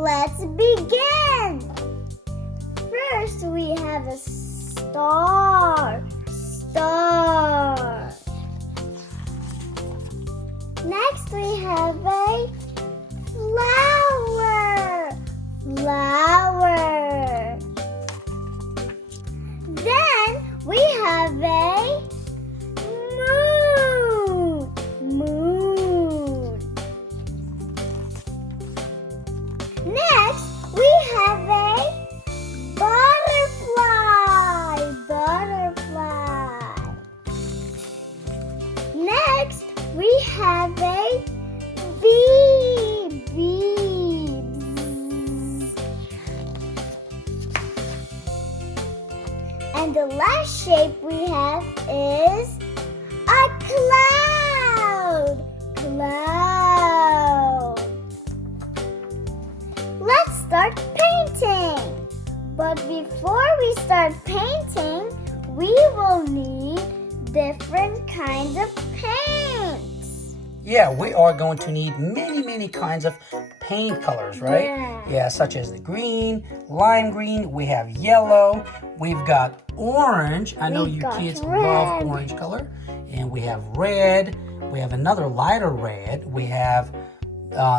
let's begin. First, we have a star. Next, we have a flower. Then, we have a moon. Next, we have a butterfly. Next, we have a bee. And the last shape we have is a cloud. Let's start painting. But before we start painting, we will need different kinds of paints. Yeah, we are going to need many kinds of paint colors, right? Yeah, such as the green, lime green, we have yellow, we've got orange. I know you kids love orange color. And we have red, we have another lighter red, we have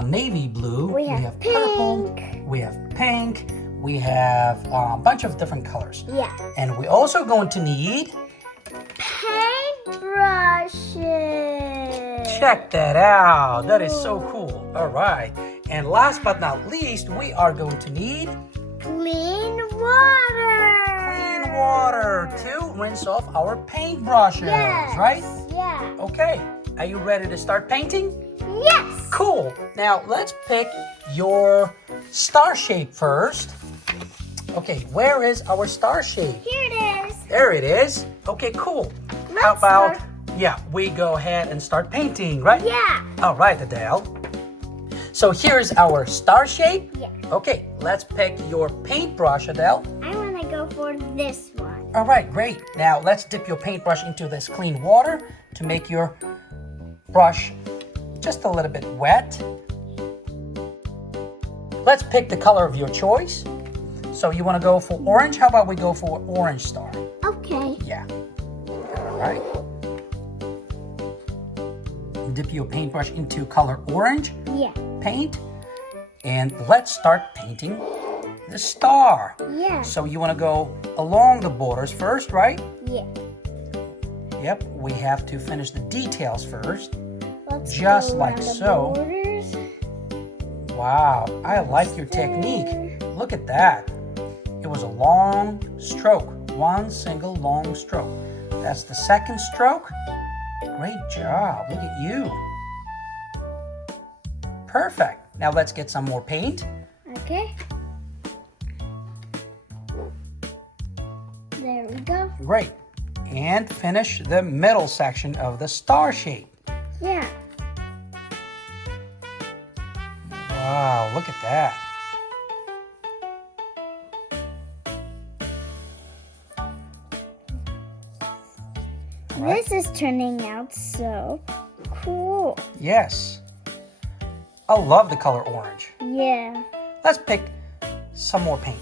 navy blue, we have purple, we have pink, we have a bunch of different colors. Yeah. And we're also going to need paintbrushes. Check that out. That is so cool. All right. And last but not least, we are going to need clean water to rinse off our paintbrushes, right? Yeah. Okay. Are you ready to start painting? Yes. Cool. Now let's pick your star shape first. Okay, where is our star shape? Here it is. There it is. Okay, cool. How about, we go ahead and start painting, right? Yeah. All right, Adele. So here's our star shape. Yeah. Okay, let's pick your paintbrush, Adele. I want to go for this one. All right, great. Now let's dip your paintbrush into this clean water to make your brush just a little bit wet. Let's pick the color of your choice. So you want to go for orange? How about we go for orange star? Okay. Yeah. All right. Dip your paintbrush into color orange. Yeah. Paint. And let's start painting the star. Yeah. So you want to go along the borders first, right? Yeah. Yep. We have to finish the details first. Let's just go like around the so. borders. Wow. I like your technique. Look at that. It was a long stroke. One single long stroke. That's the second stroke. Great job. Look at you. Perfect. Now let's get some more paint. Okay. There we go. Great. And finish the middle section of the star shape. Yeah. Wow, look at that. This is turning out so cool. Yes. I love the color orange. Yeah. Let's pick some more paint.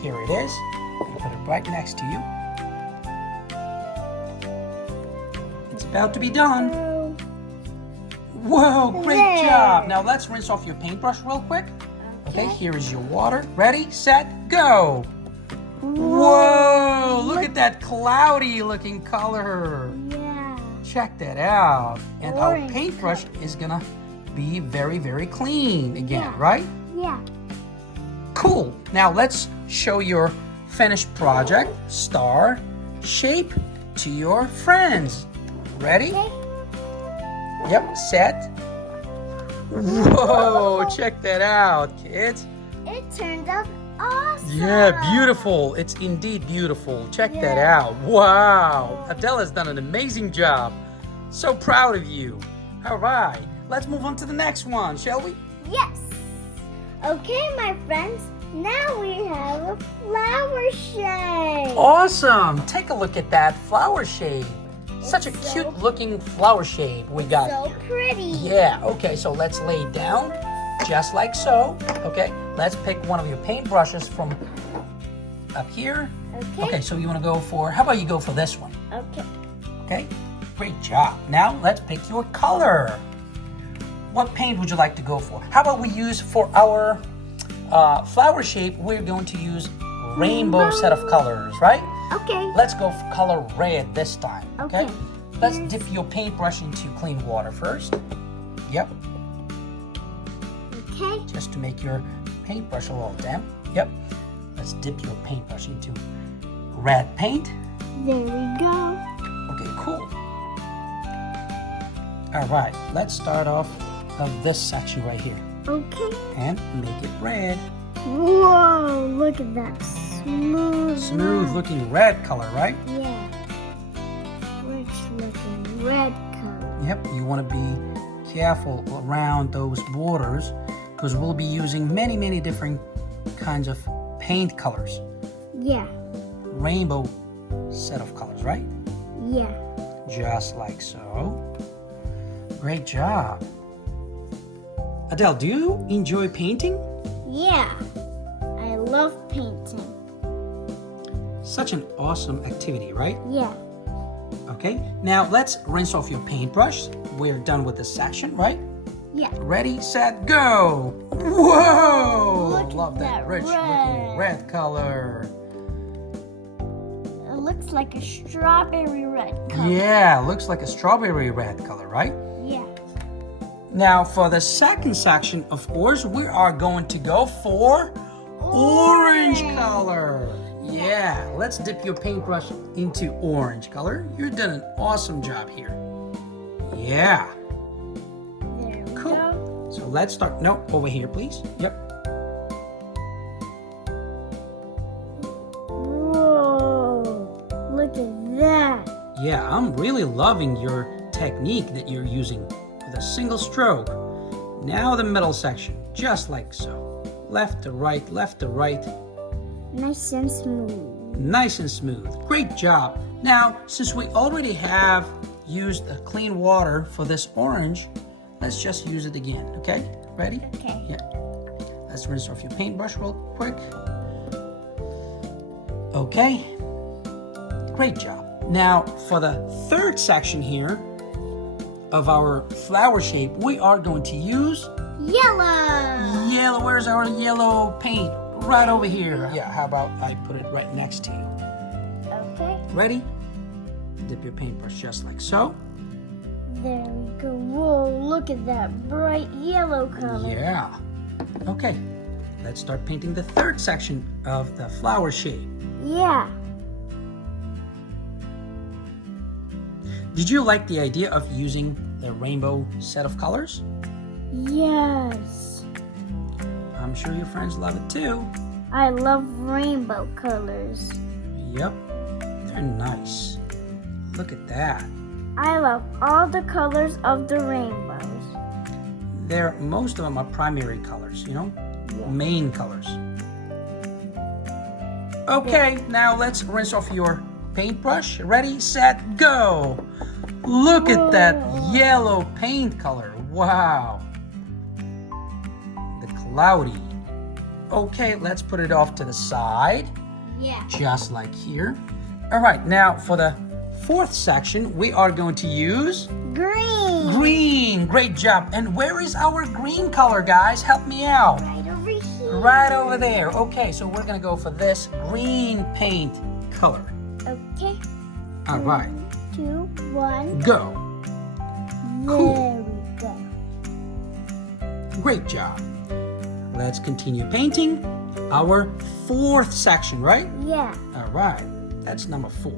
Here it is. And put it right next to you. It's about to be done. Whoa, great job. Now let's rinse off your paintbrush real quick. Okay, here is your water. Ready, set, go. Whoa, look at that cloudy looking color. Yeah. Check that out. And our Orange paintbrush is gonna be very clean again, Yeah. right? Yeah. Cool. Now let's show your finished project, star shape, to your friends. Ready? Okay. Yep, set. Whoa, check that out, kids. It turned out awesome. Yeah, beautiful. It's indeed beautiful. Check that out. Wow. Adele has done an amazing job. So proud of you. All right, let's move on to the next one, shall we? Yes. Okay, my friends. Now we have a flower shape. Awesome. Take a look at that flower shape. Such a It's so- cute looking flower shape we got So here. pretty. Yeah, okay, so let's lay it down. just like so. Okay, let's pick one of your paint brushes from up here. Okay. Okay, so you want to go for, how about you go for this one? Okay. Okay, great job. Now let's pick your color. What paint would you like to go for? How about we use for our flower shape, we're going to use rainbow set of colors, right? Okay. Let's go for color red this time, okay? Okay. Let's dip your paintbrush into clean water first. Yep, Okay. just to make your paintbrush a little damp. Yep. Let's dip your paintbrush into red paint. There we go. Okay, cool. All right, let's start off of this section right here Okay. and make it red. Whoa, look at that. Smooth Looking red color, right? Yeah. Rich looking red color. Yep, you want to be careful around those borders because we'll be using many different kinds of paint colors. Yeah. Rainbow set of colors, right? Yeah. Just like so. Great job. Adele, do you enjoy painting? Yeah. I love painting. Such an awesome activity, right? Yeah. Okay, now let's rinse off your paintbrush. We're done with this section, right? Yeah. Ready, set, go! Whoa! Look at Love that that rich looking red color. It looks like a strawberry red color. Yeah, looks like a strawberry red color, right? Yeah. Now for the second section, of course, we are going to go for orange color. Yeah, let's dip your paintbrush into orange color. You've done an awesome job here. Yeah, There we cool. go. So let's start. No, over here, please. Yep. Whoa. Look at that. Yeah, I'm really loving your technique that you're using with a single stroke. Now the middle section, just like so. Left to right, left to right. Nice and smooth. Nice and smooth. Great job. Now, since we already have used the clean water for this orange, let's just use it again, okay? Ready? Okay. Yeah. Let's rinse off your paintbrush real quick. Okay. Great job. Now, for the third section here of our flower shape, we are going to use Yellow. yellow. Where's our yellow paint? Right over here. Yeah, how about I put it right next to you? Okay. Ready? Dip your paintbrush just like so. There we go. Whoa, look at that bright yellow color. Yeah. Okay, let's start painting the third section of the flower shape. Yeah. Did you like the idea of using the rainbow set of colors? Yes. I'm sure your friends love it too. I love rainbow colors. Yep, they're nice. Look at that. I love all the colors of the rainbows. Most of them are primary colors, you know? Yeah. Main colors. Okay, now let's rinse off your paintbrush. Ready, set, go. Look at that yellow paint color. Wow. The cloudy. Okay, let's put it off to the side, Yeah. just like here. All right, now for the fourth section, we are going to use Green. green. Great job. And where is our green color, guys? Help me out. Right over here. Right over there. Okay, so we're gonna go for this green paint color. Okay. All right, 2, 1. go. There we go. Great job. Let's continue painting our fourth section, right? Yeah. All right, that's number 4.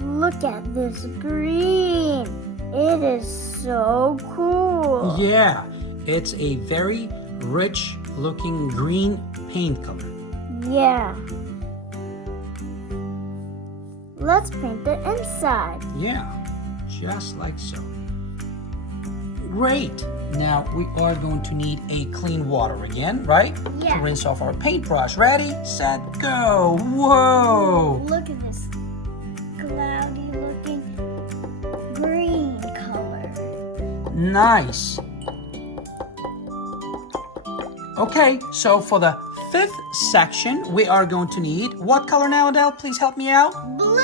Look at this green. It is so cool. Yeah, it's a very rich looking green paint color. Yeah. Let's paint the inside. Yeah, just like so. Great. Now we are going to need a clean water again, right? Yeah. To rinse off our paintbrush. Ready, set, go. Whoa. Look at this cloudy looking green color. Nice. Okay, so for the fifth section, we are going to need what color now, Adele? Please help me out. Blue.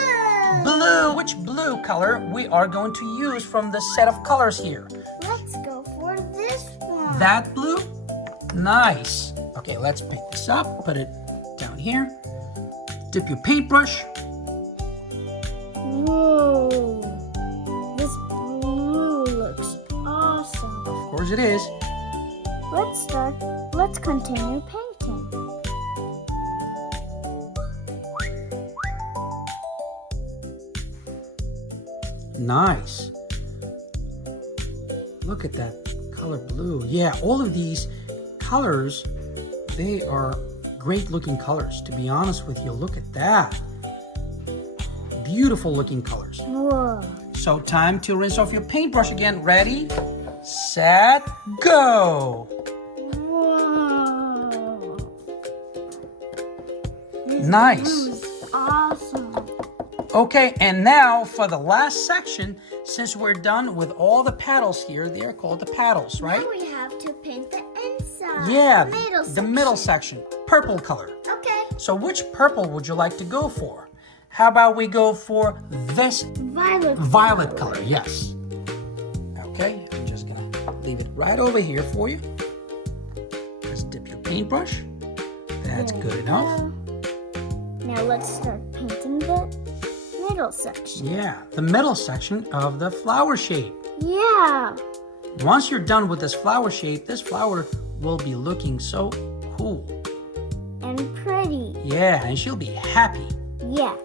Blue. Which blue color we are going to use from the set of colors here? Let's go for this one. That blue? Nice. Okay, let's pick this up, put it down here. Dip your paintbrush. Whoa. This blue looks awesome. Of course it is. Let's continue painting. Nice. Look at that color blue. Yeah, all of these colors, they are great looking colors. To be honest with you, look at that. Beautiful looking colors. Whoa. So time to rinse off your paintbrush again. Ready, set, go. Whoa. This Nice. blue is awesome. Okay, and now for the last section, since we're done with all the paddles here, they're called the paddles, right? Now we have to paint the inside. Yeah, the middle section. Purple color. Okay. So which purple would you like to go for? How about we go for this violet color? Yes. Okay, I'm just gonna leave it right over here for you. Just dip your paintbrush. That's good enough. Now let's start painting the middle section. Yeah, the middle section of the flower shape. Yeah. Once you're done with this flower shape, this flower will be looking so cool. And pretty. Yeah, and she'll be happy. Yeah.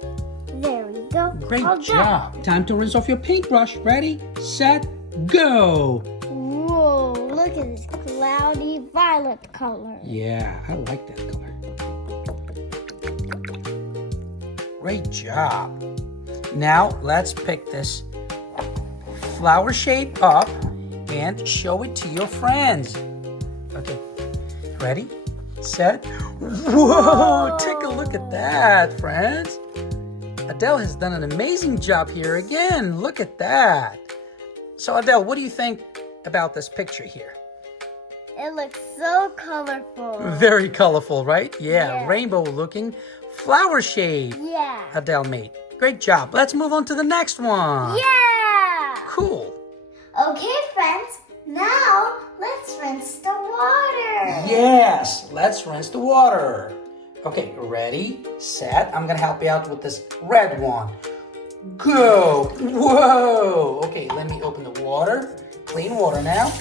There we go. Great All done. job. Time to rinse off your paintbrush. Ready, set, go. Whoa, look at this cloudy violet color. Yeah, I like that color. Great job. Now let's pick this flower shape up and show it to your friends. Okay, ready, set. Whoa, take a look at that, friends. Adele has done an amazing job here again. Look at that. So Adele, what do you think about this picture here? It looks so colorful. Very colorful, right? Yeah. Rainbow looking flower shape Yeah. Adele made. Great job. Let's move on to the next one. Yeah. Cool. Okay, friends. Now let's rinse the water. Yes, let's rinse the water. Okay, ready, set. I'm gonna help you out with this red one. Go. Whoa. Okay, let me open the water. Clean water now.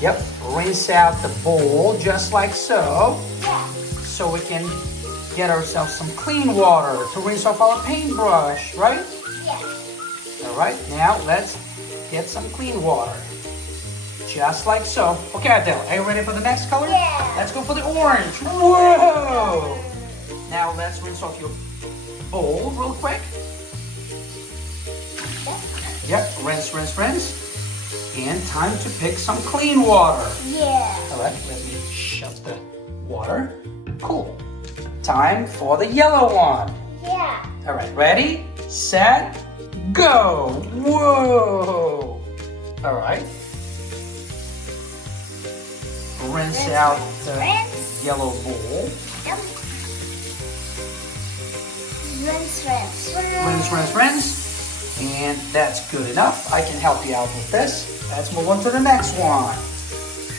Yep, rinse out the bowl just like so. Yeah. So we can get ourselves some clean water to rinse off our paintbrush, right? Yeah. All right, now let's get some clean water. Just like so. Okay, Adele, are you ready for the next color? Yeah. Let's go for the orange. Whoa! Now let's rinse off your bowl real quick. Yep, rinse, rinse, rinse. And time to pick some clean water. Yeah. All right, let me shut the water. Cool. Time for the yellow one. Yeah. All right, ready, set, go. Whoa. All right. Rinse out the yellow bowl. Yep. Rinse, rinse, rinse. Rinse, rinse, rinse. And that's good enough. I can help you out with this. Let's move on to the next one.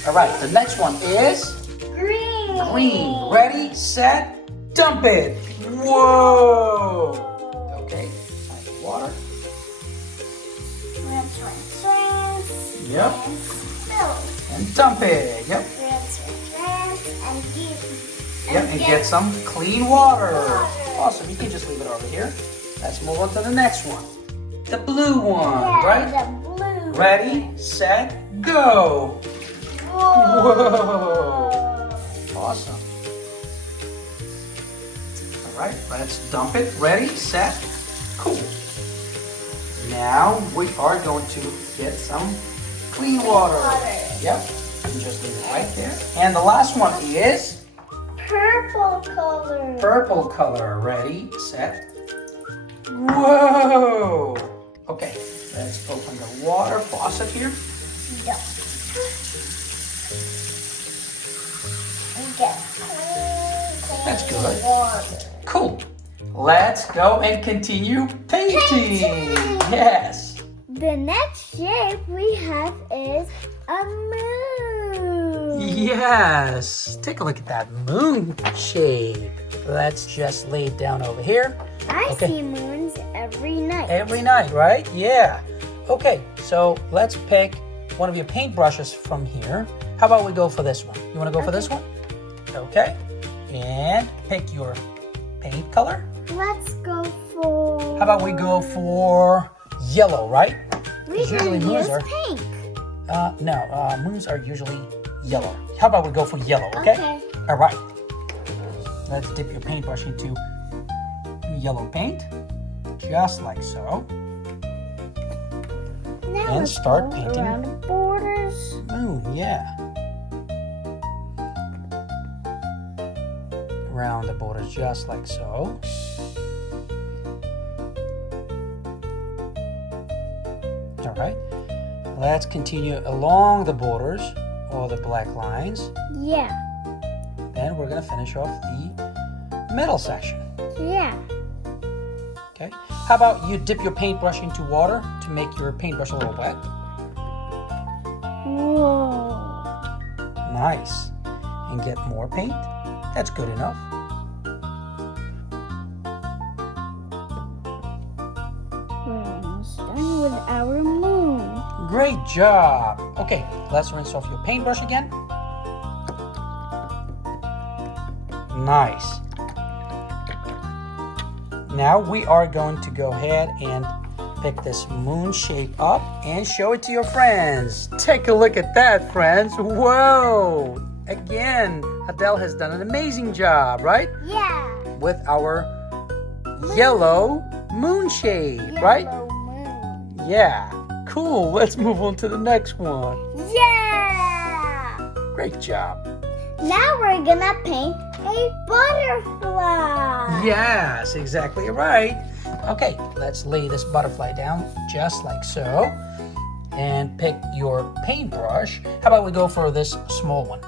All right, the next one is Green. green. Ready, set, dump it. Whoa. Okay, time for water. Rinse, rinse, rinse. Yep. And spill. And dump it. Yep. Rinse, rinse, rinse. Yep, and get some clean water. Awesome, you can just leave it over here. Let's move on to the next one. The blue one, Yeah, right? the blue. Ready, set, go. Whoa. Awesome. All right, let's dump it. Ready, set, cool. Now we are going to get some clean water. Yep, and just leave it right there. And the last one is Purple color. purple color. Ready, set. Whoa! Okay, let's open the water faucet here. Go. Get That's good. Cool. Let's go and continue painting. Yes. The next shape we have is a moon. Yes. Take a look at that moon shape. Let's just lay it down over here. I see moons every night. Every night, right? Yeah. Okay, so let's pick one of your paintbrushes from here. How about we go for this one? You want to go for this one? Okay. And pick your paint color. Let's go for... How about we go for yellow, right? We Usually can moons use are pink. no, moons are usually yellow. How about we go for yellow, okay? Okay. All right. Let's dip your paintbrush into yellow paint, just like so. Now And let's start go painting. around the borders. Moon, yeah. Around the borders, just like so. All right. Let's continue along the borders, or the black lines. Yeah. Then we're gonna finish off the middle section. Yeah. Okay. How about you dip your paintbrush into water to make your paintbrush a little wet? Whoa. Nice. And get more paint. That's good enough. We're almost done with our moon. Great job. Okay, let's rinse off your paintbrush again. Nice. Now we are going to go ahead and pick this moon shape up and show it to your friends. Take a look at that, friends. Whoa! Again, Adel has done an amazing job, right? Yeah. With our yellow moon shape, right? Yellow moon. Yeah. Cool. Let's move on to the next one. Yeah. Great job. Now we're gonna paint a butterfly. Yes, exactly right. Okay, let's lay this butterfly down just like so. And pick your paintbrush. How about we go for this small one?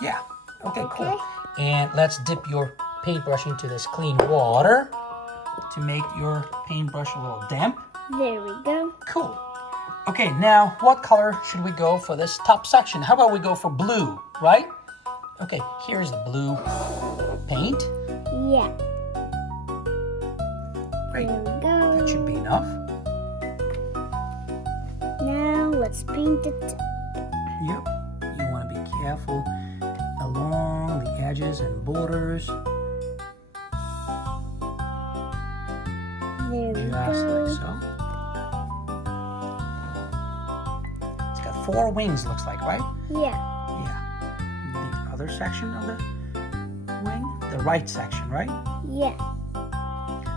Yeah. Okay, cool. And let's dip your paintbrush into this clean water to make your paintbrush a little damp. There we go. Cool. Okay, now what color should we go for this top section? How about we go for blue, right? Okay, here's the blue paint. Yeah. Great. There we go. That should be enough. Now let's paint it. Yep. You want to be careful along the edges and borders. There we Just go. like so. It's got 4 wings, looks like, right? Yeah. Yeah. The other section of the wing, the right section, right? Yeah.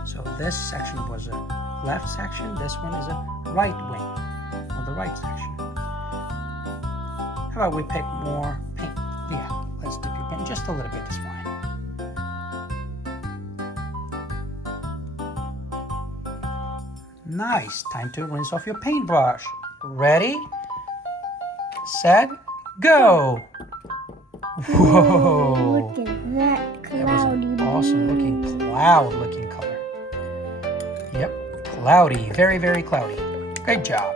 So this section was a left section. This one is a right wing of the right section. How about we pick more paint? Yeah, let's dip your paint just a little bit. Is fine. Nice. Time to rinse off your paintbrush. Ready, set, go. Whoa. Look at that That was cloudy an awesome blue. looking cloud looking color. Yep, cloudy, very, very cloudy. Great job.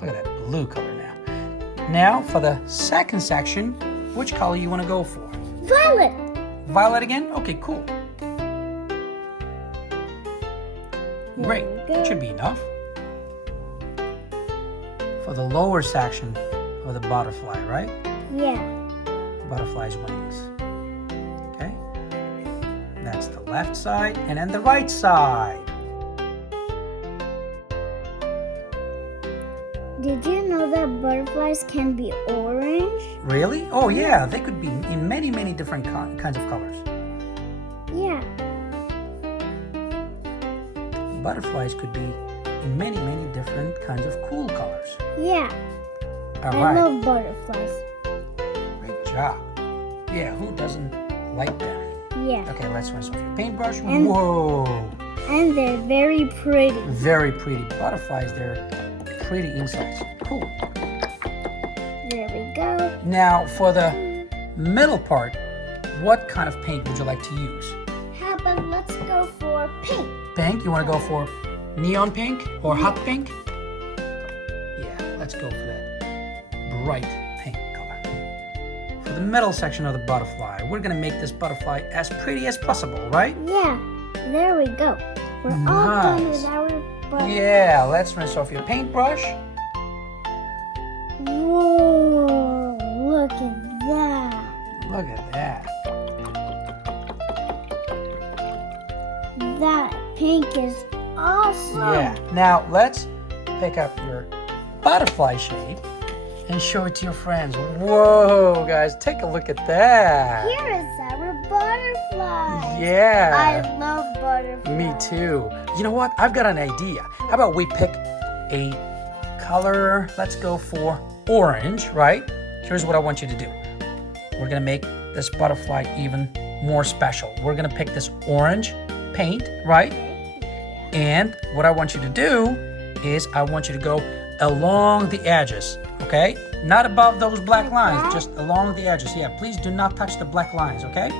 Look at that blue color now. Now for the second section, which color you want to go for? Violet. Violet again? Okay, cool. Great, There we that go. should be enough. For the lower section of the butterfly, right? Yeah. Butterfly's wings. Okay, that's the left side, and then the right side. Did you know that butterflies can be orange? Really? Oh yeah, they could be in many, many different kinds of colors. Yeah. Butterflies could be in many, many different kinds of cool colors. Yeah. All I right, love butterflies. great job. Yeah, who doesn't like them? Yeah. Okay, let's rinse off your paintbrush. And- Whoa, And they're very pretty. very pretty butterflies. They're pretty insects. Cool. Now, for the middle part, what kind of paint would you like to use? How about let's go for pink? Pink? You want to go for neon pink or hot pink? Yeah, let's go for that bright pink color. For the middle section of the butterfly, we're going to make this butterfly as pretty as possible, right? Yeah, there we go. We're all done with our butterfly. Yeah, let's rinse off your paintbrush. Whoa, look at that. Look at that. That pink is awesome. Yeah. Now let's pick up your butterfly shade and show it to your friends. Whoa, guys, take a look at that. Here is our butterfly. Yeah. I love butterflies. Me too. You know what? I've got an idea. How about we pick a color? Let's go for orange, right? Here's what I want you to do. We're gonna make this butterfly even more special. We're gonna pick this orange paint, right? And what I want you to do is I want you to go along the edges, okay? Not above those black lines, just along the edges. Yeah, please do not touch the black lines, okay?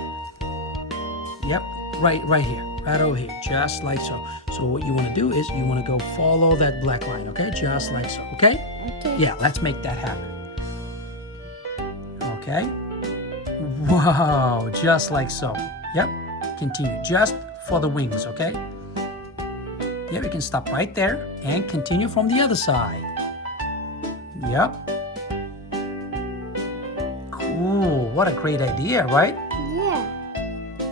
Yep, right here, right over here, just like so. So what you want to do is you want to go follow that black line, okay? Just like so, okay? Okay. Yeah, let's make that happen. Okay. Wow, just like so. Yep, continue, just for the wings, okay? Yeah, we can stop right there and continue from the other side. Yep. Cool, what a great idea, right? Yeah.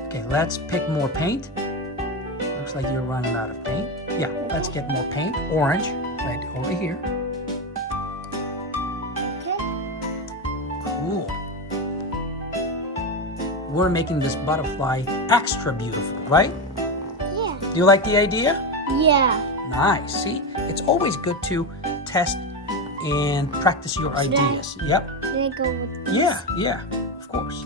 Okay, let's pick more paint. Looks like you're running out of paint. Yeah, let's get more paint. Orange, right over here. Okay. Cool. We're making this butterfly extra beautiful, right? Yeah. Do you like the idea? Yeah. Nice. See, it's always good to test and practice your ideas. Yep. Should I go with this? Yeah, of course.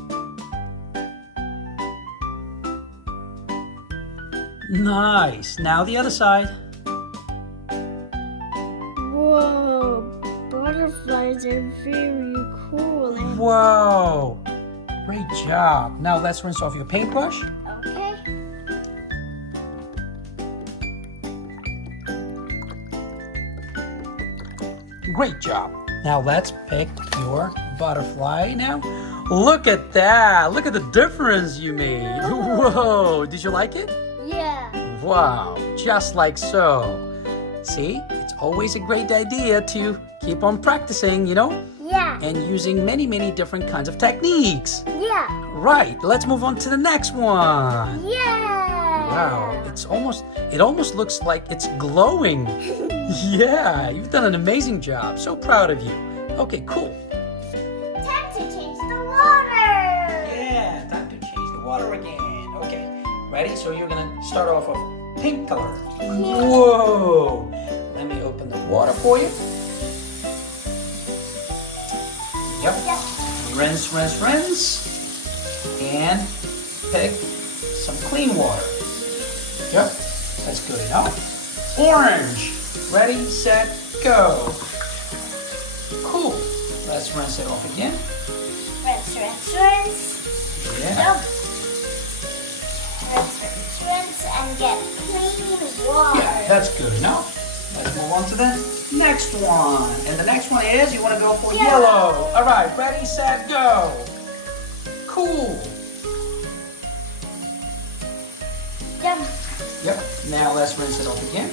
Nice. Now the other side. Whoa, butterflies are very cool. Whoa. Great job. Now let's rinse off your paintbrush. Okay. Great job. Now let's pick your butterfly now. Look at that. Look at the difference you made. Whoa. Did you like it? Yeah. Wow. Just like so. See, it's always a great idea to keep on practicing, you know, Yeah. and using many, many different kinds of techniques. Yeah. Right. Let's move on to the next one. Yeah. Wow. It almost looks like it's glowing. Yeah, you've done an amazing job. So proud of you. Okay, cool. Time to change the water. Yeah, time to change the water again. Okay, ready? So you're gonna start off with pink color. Whoa! Let me open the water for you. Yep. Rinse, rinse, rinse. And pick some clean water. Yep, that's good enough. Orange. Ready, set, go. Cool. Let's rinse it off again. Rinse, rinse, rinse. Yeah. Nope. Rinse, rinse, rinse, and get clean water. Yeah, that's good enough. Let's move on to the next one. And the next one is, you want to go for yellow. All right, ready, set, go. Cool. Jump. Yep, now let's rinse it off again.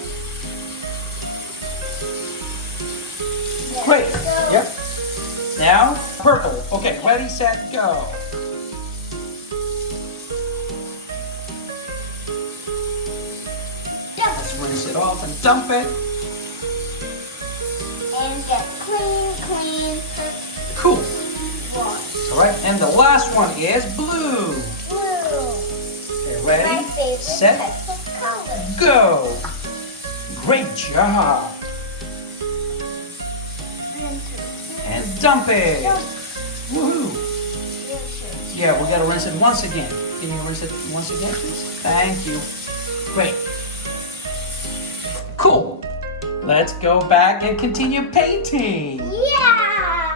Great. Yep. Now, purple. Okay, ready, set, go. Jump. Let's rinse it off and dump it. And get clean Cool. water. All right, and the last one is blue. Blue. Okay, My ready, favorite set, type of color. go. Great job. And dump it. Jump. Woohoo. Rinse. Yeah, we gotta rinse it once again. Can you rinse it once again, please? Thank you. Great. Cool. Let's go back and continue painting. Yeah.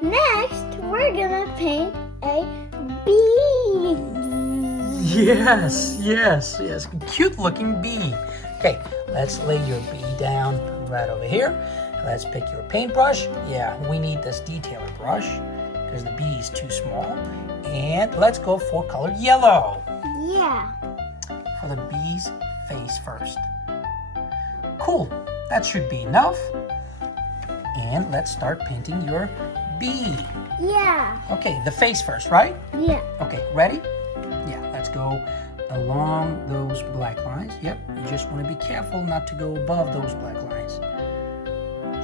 Next, gonna paint a bee. Yes. Cute looking bee. Okay, let's lay your bee down right over here. Let's pick your paintbrush. Yeah, we need this detailer brush because the bee is too small. And let's go for color yellow. Yeah. For the bee's face first. Cool, that should be enough. And let's start painting your bee. Yeah. Okay, the face first, right? Yeah. Okay, ready? Yeah, let's go along those black lines. Yep, you just want to be careful not to go above those black lines.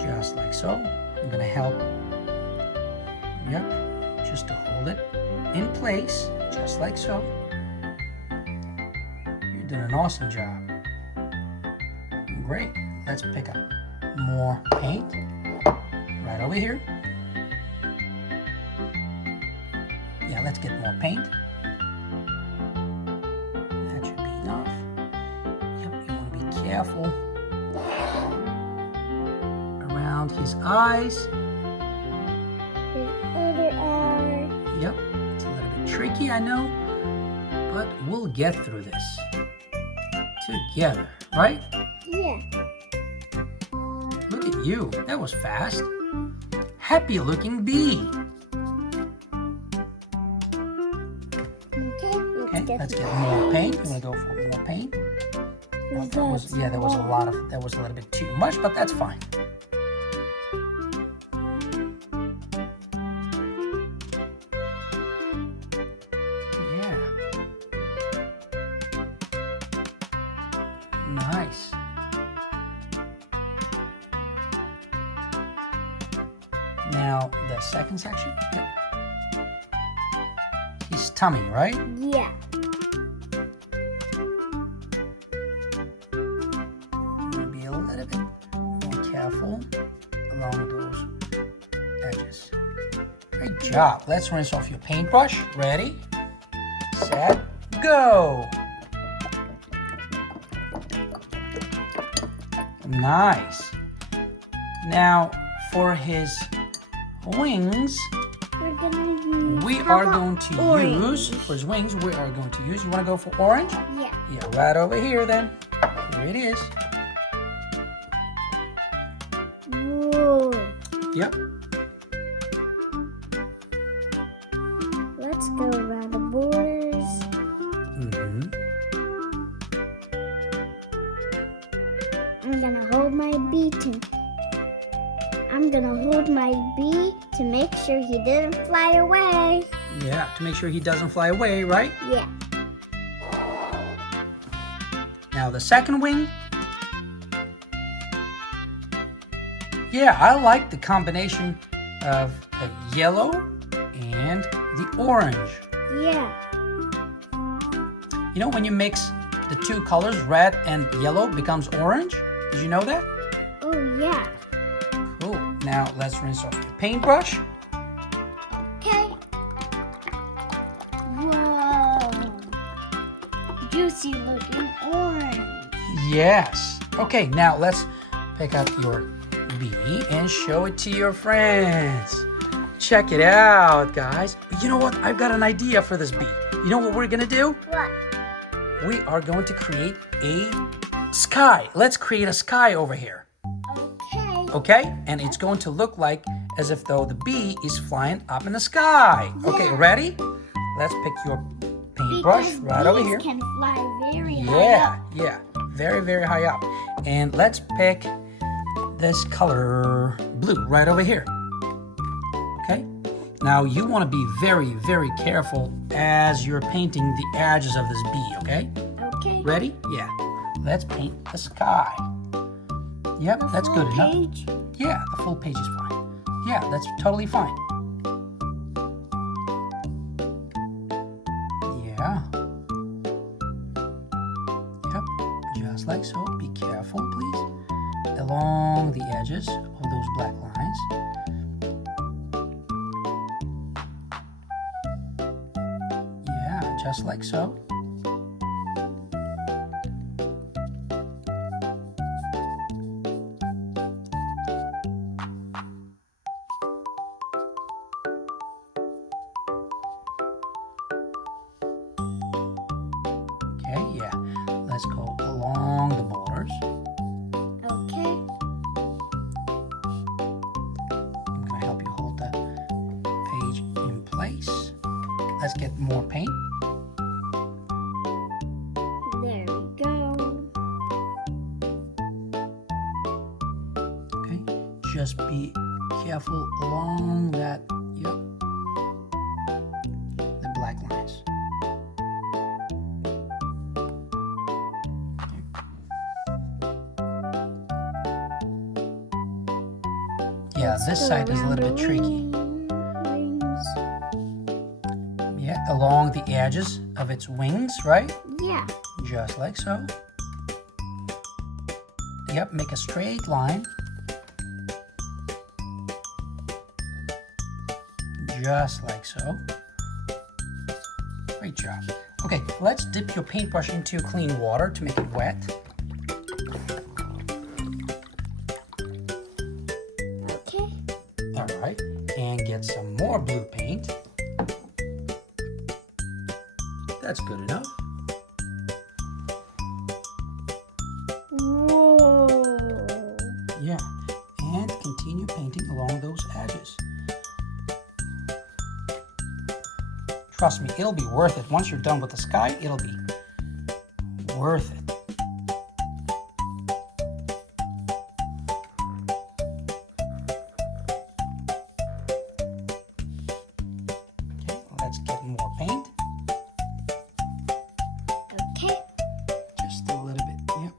Just like so. I'm gonna help. Yep, just to hold it in place, just like so. You're doing an awesome job. Great. Let's pick up more paint right over here. Yeah, let's get more paint. That should be enough. Yep, you want to be careful around his eyes. His other eye. Yep, it's a little bit tricky, I know, but we'll get through this together, right? Yeah. Look at you, that was fast. Happy looking bee. Okay, Let's get more paint. You want to go for more paint? That was a little bit too much, but that's fine. Yeah. Nice. Now the second section. Yep. His tummy, right? Yeah. Be a little bit more careful along those edges. Great job. Let's rinse off your paintbrush. Ready, set, go. Nice. Now for his wings, we are going to use, for his wings, we are going to use, you want to go for orange? Yeah. Yeah, right over here then. Here it is. Whoa. Yep. Let's go around the borders. I'm gonna hold my bee to make sure he didn't fly away. Yeah, to make sure he doesn't fly away, right? Yeah. Now the second wing. Yeah, I like the combination of the yellow and the orange. Yeah. You know when you mix the two colors, red and yellow, becomes orange? Did you know that? Oh, yeah. Cool. Now let's rinse off your paintbrush. Okay. Whoa. Juicy looking orange. Yes. Okay, now let's pick up your bee and show it to your friends. Check it out, guys. You know what? I've got an idea for this bee. You know what we're gonna do? What? We are going to create a sky. Let's create a sky over here. Okay. Okay? And it's going to look like as if though the bee is flying up in the sky. Yeah. Okay, ready? Let's pick your paintbrush Because right over bees here. can fly very high up. Yeah. Very, very high up. And let's pick this color blue right over here. Okay? Now you want to be very, very careful as you're painting the edges of this bee, okay? Okay. Ready? Yeah. Let's paint the sky. Yep, that's good enough. Page. Yeah, the full page is fine. Yeah, that's totally fine. Yeah. Yep, just like so. Be careful, please. Along the edges of those black lines. Yeah, just like so. let's go along the borders. Okay. I'm going to help you hold the page in place. Let's get more paint. There we go. Okay, just be careful along that, yep, the black lines. Yeah, this side is a little bit tricky. Wings. Yeah, along the edges of its wings, right? Yeah. Just like so. Yep, make a straight line. Just like so. Great job. Okay, let's dip your paintbrush into clean water to make it wet. Okay. All right, and get some more blue paint. That's good enough. Whoa. Yeah, and continue painting along those edges. Trust me, it'll be worth it. Once you're done with the sky, it'll be worth it. Okay, let's get more paint. Okay. Just a little bit, yep.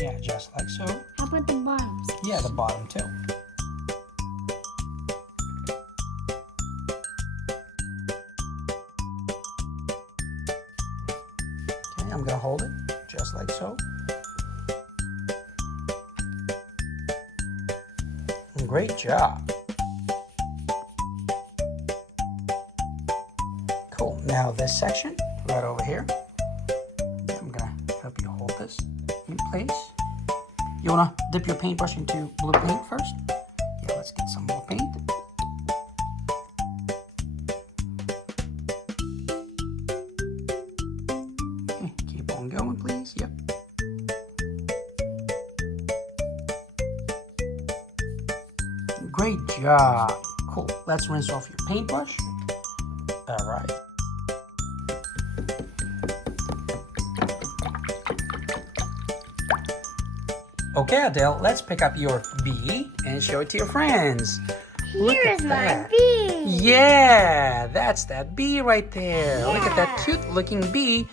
Yeah, just like so. How about the bottoms? Yeah, the bottom too. Okay, I'm gonna hold it just like so. Great job. Cool. Now this section right over here. I'm gonna help you hold this in place. You wanna dip your paintbrush into blue paint first? Yeah, let's get some more paint. Okay, keep on going, please. Yep. Great job. Cool. Let's rinse off your paintbrush. All right. Okay, Adele, let's pick up your bee and show it to your friends. Look Here at is my that. bee. Yeah, that's that bee right there. Look at that cute looking bee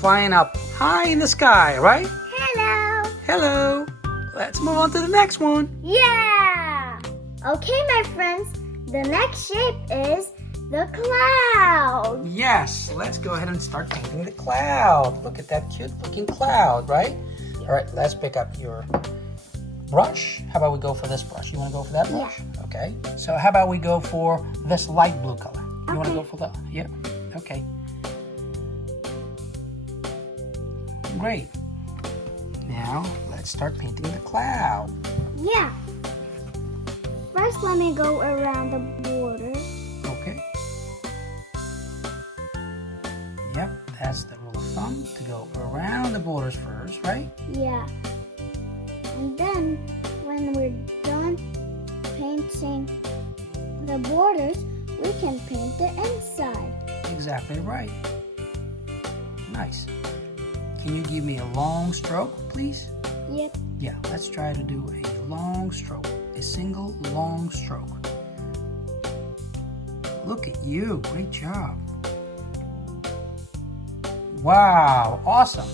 flying up high in the sky, right? Hello. Hello. Let's move on to the next one. Yeah. Okay, my friends. The next shape is the cloud. Yes, let's go ahead and start painting the cloud. Look at that cute looking cloud, right? All right, let's pick up your brush. How about we go for this brush? You want to go for that brush? Yeah. Okay. So how about we go for this light blue color? You want to Okay. go for that? Yeah. Okay. Great. Now let's start painting the cloud. Yeah. First, let me go around the border. Okay. Yep, that's the rule of thumb, to go around the borders first, right? Yeah. And then, when we're done painting the borders, we can paint the inside. Exactly right. Nice. Can you give me a long stroke, please? Yep. Yeah, let's try to do a long stroke. A single long stroke. Look at you. Great job. Wow, awesome.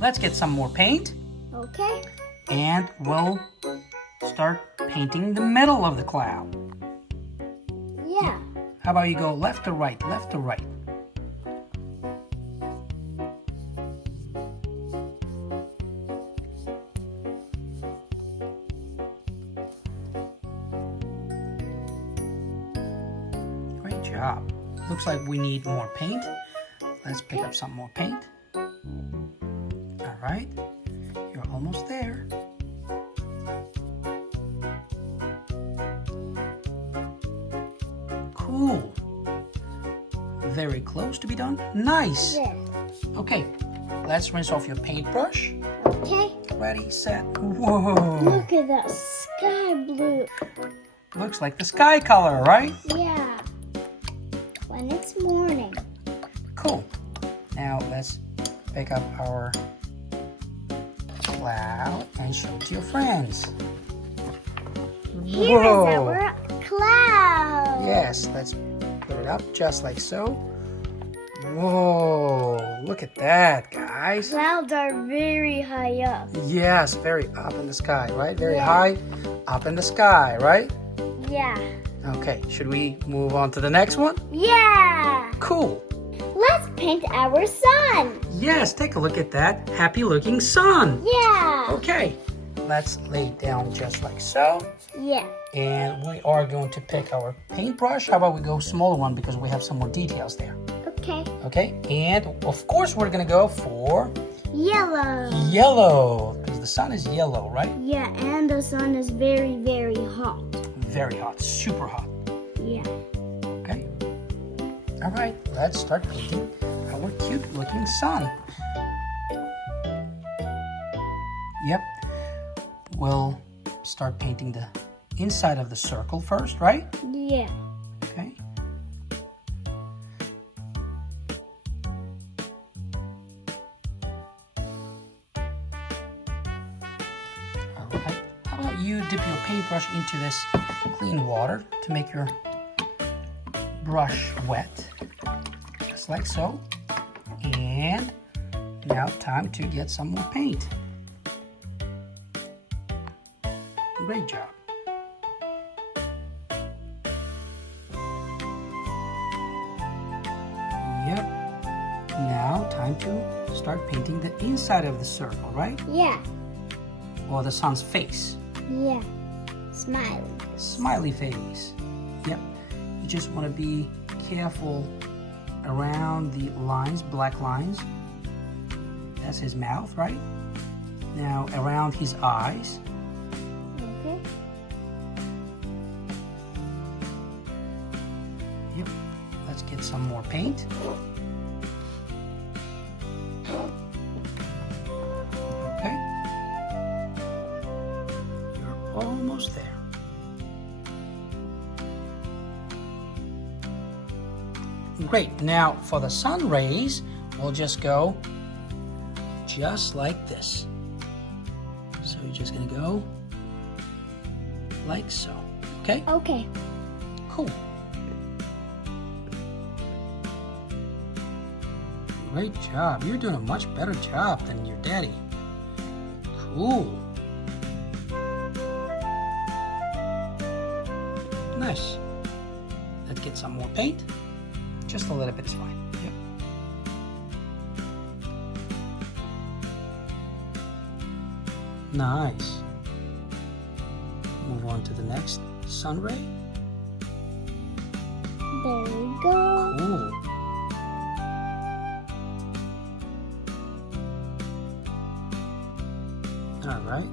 Let's get some more paint Okay. and we'll start painting the middle of the cloud. Yeah. How about you go left to right, left to right? Great job. Looks like we need more paint. Let's pick up some more paint. All right, you're almost there. Cool. Very close to be done. Nice. There. Okay, let's rinse off your paintbrush. Okay. Ready, set, whoa. Look at that sky blue. Looks like the sky color, right? Yeah. When it's morning. Cool. Now let's pick up our cloud and show it to your friends. Here is our cloud. Yes, let's put it up just like so. Whoa, look at that, guys. Clouds are very high up. Yes, very up in the sky, right? Very high up in the sky, right? Yeah. Okay, should we move on to the next one? Yeah. Cool. Let's paint our sun. Yes, take a look at that happy looking sun. Yeah. Okay, let's lay it down just like so. Yeah. And we are going to pick our paintbrush. How about we go smaller one because we have some more details there. Okay. Okay, and of course we're gonna go for Yellow. yellow because the sun is yellow, right? Yeah, and the sun is very, very hot. Very hot, super hot. Yeah. Okay. All right, let's start painting our cute looking sun. Yep. We'll start painting the inside of the circle first, right? Yeah. Okay. All right. How about you dip your paintbrush into this clean water to make your brush wet, just like so. And now time to get some more paint. Great job. Yep. Now time to start painting the inside of the circle, right? Yeah. Or the sun's face. Yeah. Smiley. Smiley face. Yep. You just want to be careful around the lines, black lines. That's his mouth, right? Now around his eyes. Okay. Yep. Let's get some more paint. Okay. You're almost there. Great. Now for the sun rays, we'll just go just like this. So you're just gonna go like so. Okay? Okay. Cool. Great job. You're doing a much better job than your daddy. Cool. Nice. Let's get some more paint. Just a little bit is fine. Yep. Nice. Move on to the next sun ray. There we go. Cool. All right.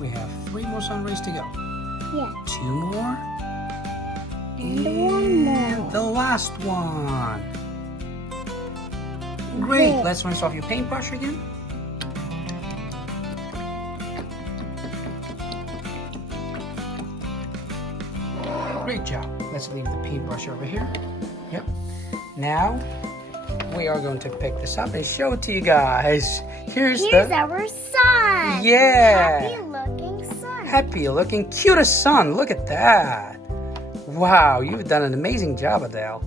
We have 3 more sun rays to go. Yeah. 2 more. And 1 more. The last one. Great. Okay. Let's rinse off your paintbrush again. Great job. Let's leave the paintbrush over here. Yep. Now we are going to pick this up and show it to you guys. Here's our sun. Yeah. Happy looking sun. happy looking, cutest sun. Look at that. Wow, you've done an amazing job, Adele.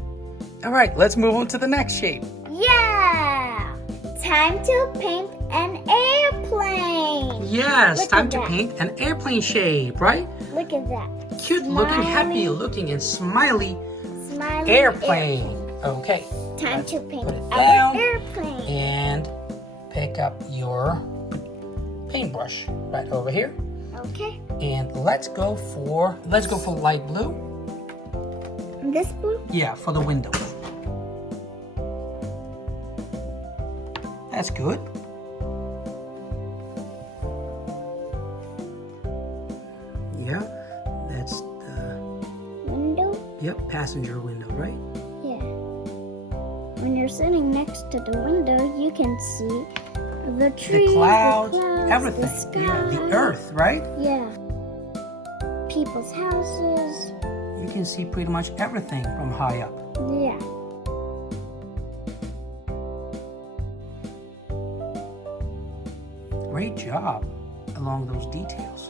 All right, let's move on to the next shape. Yeah. Time to paint an airplane. Yes, Look time at to that. paint an airplane shape, right? Look at that. Cute looking, Smiley. happy looking, and smiley Smiley airplane. Okay. Time Let's to paint put it our down airplane. and pick up your paintbrush right over here. Okay. And let's go for light blue. This blue? Yeah, for the window. That's good. passenger window, right? Yeah. When you're sitting next to the window, you can see the trees, The clouds, the everything. sky. Yeah, the earth, right? Yeah. People's houses. You can see pretty much everything from high up. Yeah. Great job along those details.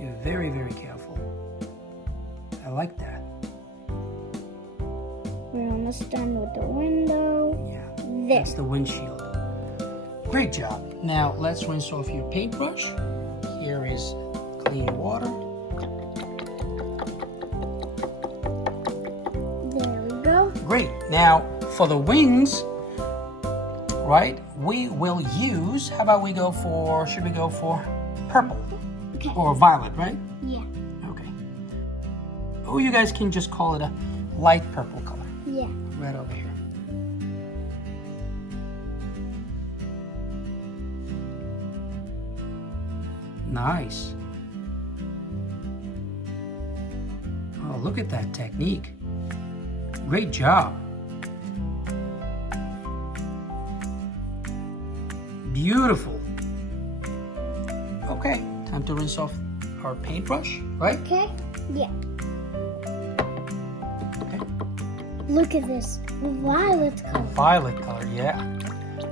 You're very, very careful. I like that. We're almost done with the window. Yeah, There. that's the windshield. Great job. Now let's rinse off your paintbrush. Here is clean water. There we go. Great. Now for the wings, right, we will use, how about we go for, should we go for purple Okay. or violet, right? Yeah. Okay. Oh, you guys can just call it a light purple color. Yeah. Right over here. Nice. Oh, look at that technique. Great job. Beautiful. Okay, time to rinse off our paintbrush, right? Okay. Yeah. Okay. Look at this violet color. Violet color, yeah.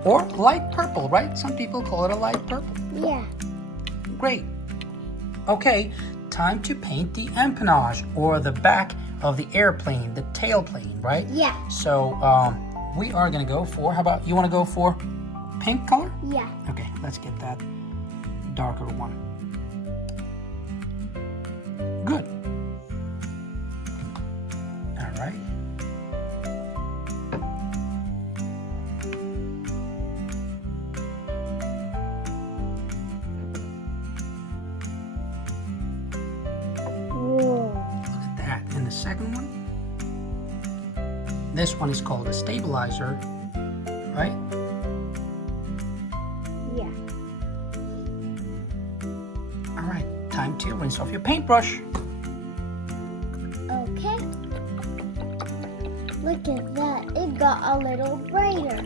Or light purple, right? Some people call it a light purple. Yeah. Great. Okay, time to paint the empennage, or the back of the airplane, the tailplane, right? Yeah. So we are gonna go for, how about, you wanna go for pink color? Yeah. Okay, let's get that darker one. Good. All right. Whoa. Look at that. And the second one? This one is called a stabilizer, right? Yeah. All right, time to rinse off your paintbrush. Okay. Look at that. It got a little brighter.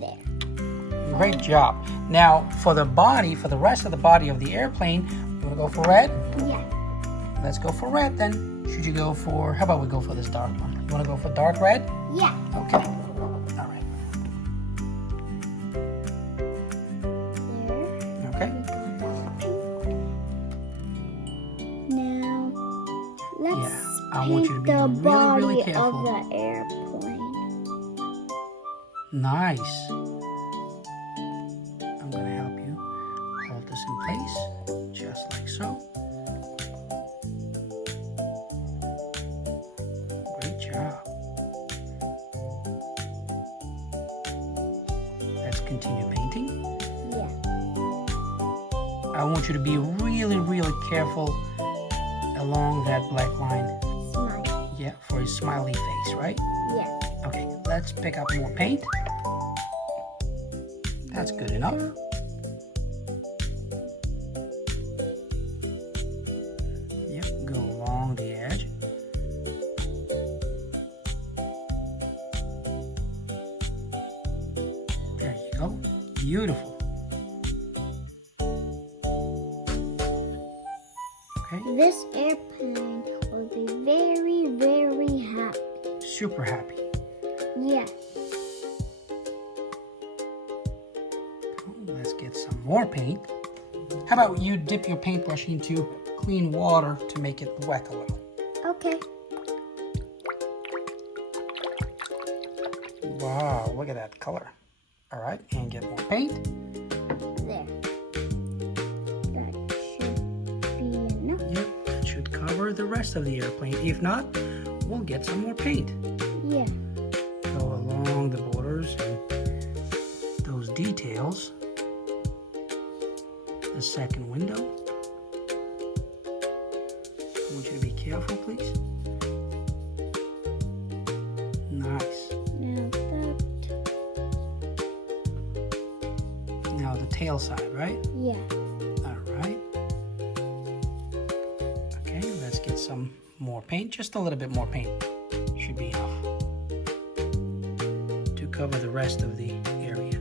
There. Great job. Now, for the body, for the rest of the body of the airplane, you want to go for red? Yeah. Let's go for red then. Should you go for, how about we go for this dark one? You want to go for dark red? Yeah. Okay. All right. There. Okay. Now, let's Yeah, I want you to paint be the really, body really of careful. the airplane. Nice. I'm going to help you hold this in place, just like so. Great job. Let's continue painting. Yeah. I want you to be really, really careful along that black line. Smile. Yeah, for a smiley face, right? Yeah. Okay, let's pick up more paint. That's good enough. Yep, go along the edge. There you go. Beautiful. Okay, This airplane will be very, very happy. super happy. Yeah. Let's get some more paint. How about you dip your paintbrush into clean water to make it wet a little? Okay. Wow, look at that color. All right, and get more paint. There. That should be enough. Yep, that should cover the rest of the airplane. If not, we'll get some more paint. Yeah. Go along the borders and those details. The second window. I want you to be careful, please. Nice. Now that. Now the tail side, right? Yeah. All right. Okay, let's get some more paint. Just a little bit more paint should be enough to cover the rest of the area.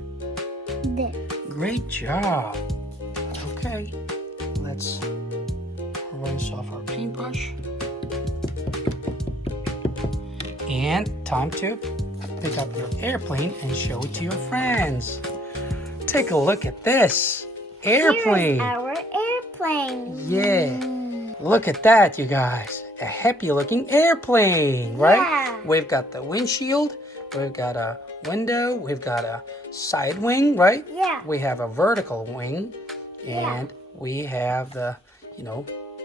There. Great job. Okay, let's rinse off our paintbrush. And time to pick up your airplane and show it to your friends. Take a look at this airplane. Here's our airplane. Yeah. Look at that, you guys. A happy looking airplane, right? Yeah. We've got the windshield. We've got a window. We've got a side wing, right? Yeah. We have a vertical wing. And we have the,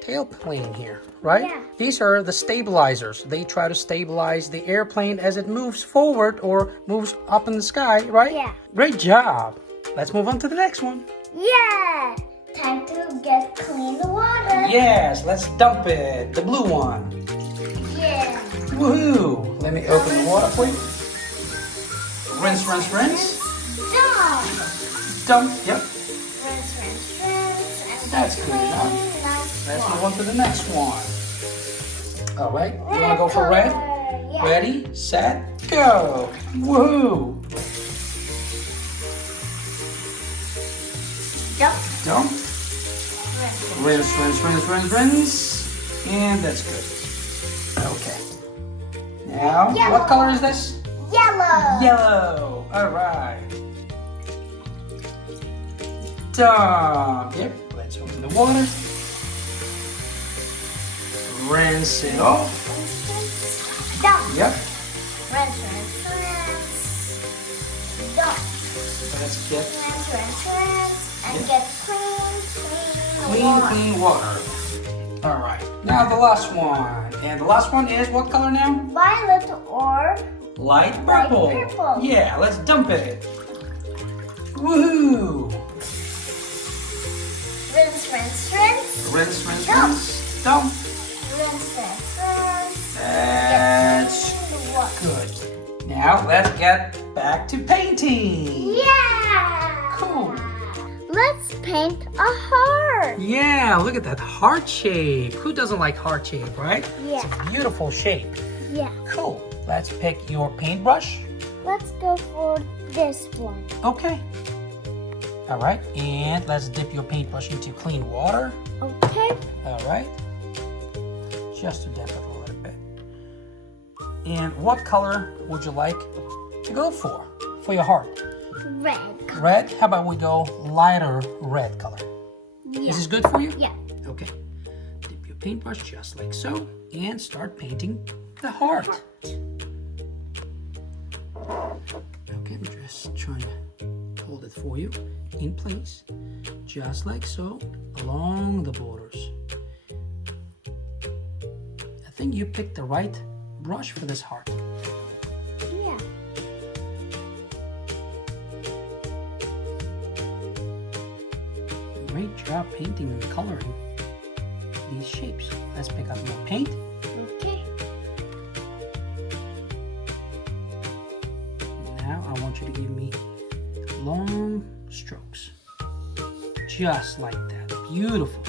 tail plane here, right? Yeah. These are the stabilizers. They try to stabilize the airplane as it moves forward or moves up in the sky, right? Yeah. Great job. Let's move on to the next one. Yeah. Time to get clean water. Yes, let's dump it. The blue one. Yeah. Woohoo! Let me open the water for you. Rinse, rinse, rinse. Dump. Dump, yep. Rinse, rinse, rinse. And That's good enough. Let's move on to the next one. All right, you want to go for red? Yeah. Ready, set, go. Woohoo! Dump. Dump. Rinse. Rinse, rinse, rinse, rinse, rinse. And that's good. Okay. Now, Yellow. what color is this? Yellow. Yellow. All right. Dump. Yep. Let's open the water. Rinse it off. Dump. Yep. Rinse, rinse, rinse. Dump. Let's get Rinse, rinse, rinse. And get clean clean, water. clean water. All right. Now the last one. And the last one is what color now? Violet or Light purple. Light purple. Yeah, let's dump it. Woohoo! rinse, rinse, rinse. Rinse, rinse, Dump. rinse. Dump. Rinse, rinse, rinse. That's Get clean water. good. Now let's get back to painting. Yeah. Cool. Let's paint a heart. Yeah, look at that heart shape. Who doesn't like heart shape, right? Yeah. It's a beautiful shape. Yeah. Cool. Let's pick your paintbrush. Let's go for this one. Okay. All right, and let's dip your paintbrush into clean water. Okay. All right. Just to dip it a little bit. And what color would you like to go for your heart? Red. Red? How about we go lighter red color? Yeah. Is this good for you? Yeah. Okay. Dip your paintbrush just like so and start painting the heart. Okay, I'm just trying to hold it for you in place, just like so, along the borders. I think you picked the right brush for this heart. Yeah. Great job painting and coloring these shapes. Let's pick up more paint. Okay. Now I want you to give me long strokes. Just like that. Beautiful.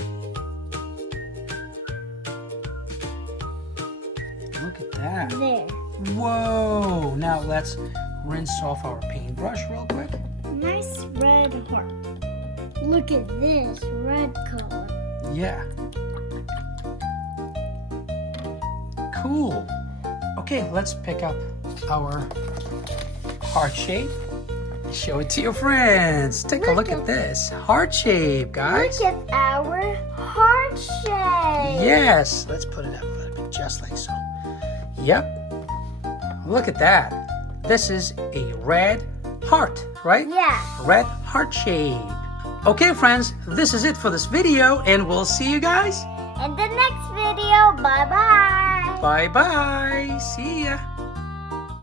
Look at that. There. Whoa! Now let's rinse off our paintbrush real quick. Nice red heart. Look at this red color. Yeah. Cool. Okay, let's pick up our heart shape. Show it to your friends. Take a look at this. Heart shape, guys. Look at our heart shape. Yes. Let's put it up a little bit, just like so. Yep. Look at that. This is a red heart, right? Yeah. Red heart shape. Okay, friends, this is it for this video, and we'll see you guys. In the next video. Bye-bye. Bye-bye. See ya.